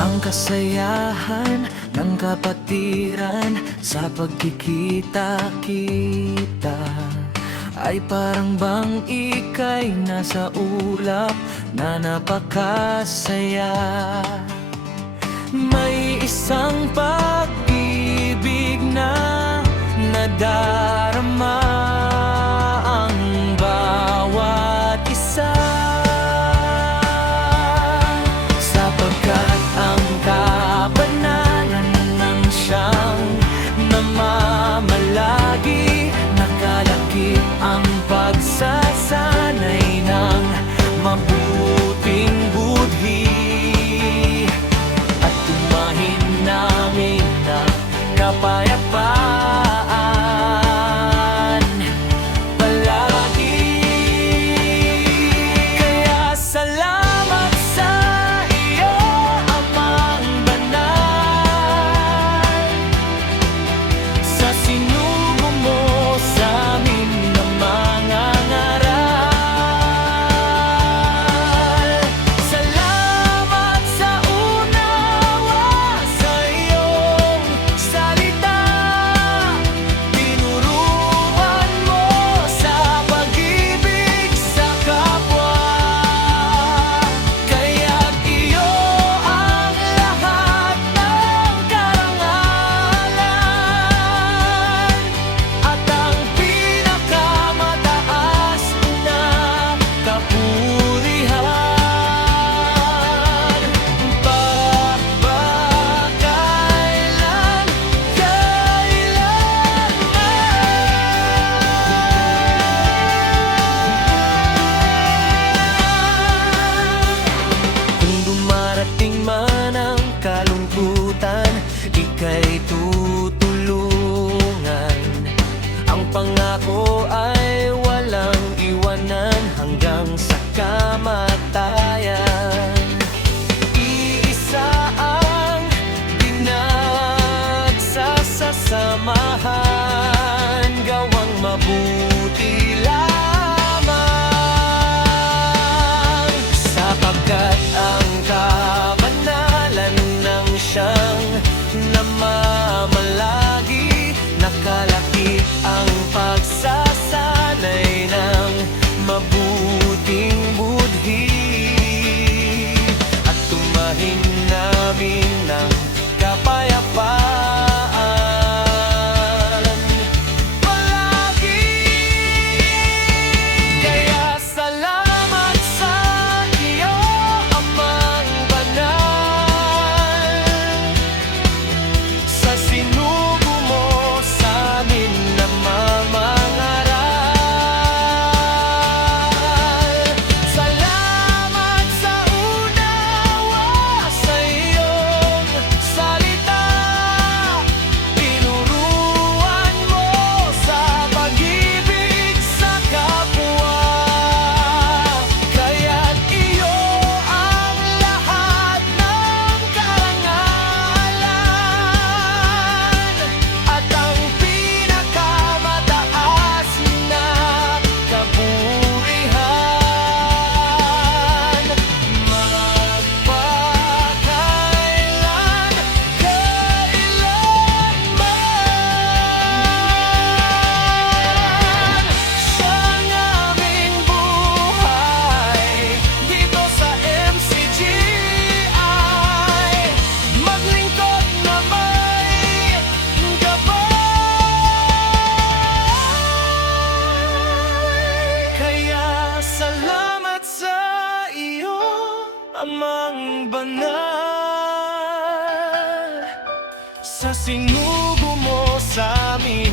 Ang kasayahan ng kapatiran sa pagkikita-kita ay parang bang ika'y nasa ulap na napakasaya. May isang pag-ibig na nadarama ang bawat isa, sapagkat ang kabanalan ng siyang namamalagi, nakalakip ang pagsasanay ng mabuting budhi at tumahin namin ng kapayapaan palagi. Kaya salamat sa iyo, Amang Banal, sa sinugo mo sa amin na mga ngaral. Salamat sa unawa sa iyong salita, tinuruan mo sa pag-ibig sa kapwa. Kaya't iyo ang lahat ng karangalan at ang pinakamataas na kapurihan. Kung dumarating man ang kalungkutan, ika'y tutulungan. Ang pangako ay walang iwanan hanggang sa kamatayan. Iisa ang pinagsasasamahan, gawang mabuti lamang, sapagkat ang kabanalan ng siyang namamalagi, nakalakip ang pagsasanay ng mabuting budhi at tumahin namin ng kapayapaan palagi. Kaya salamat sa iyo, Amang Banal, sa sinugo mo sa amin na mamangaral. Salamat sa unawa sa iyong salita, tinuruan mo sa pag-ibig sa kapwa. Kaya't iyo ang lahat ng karangalan at ang pinakamataas na kapurihan. Magpakailan, kailanman, siyang aming buhay dito sa MCGI, maglingkod na may gabay. Kaya salamat sa iyo, Amang Banal, sa sinugo mo sa amin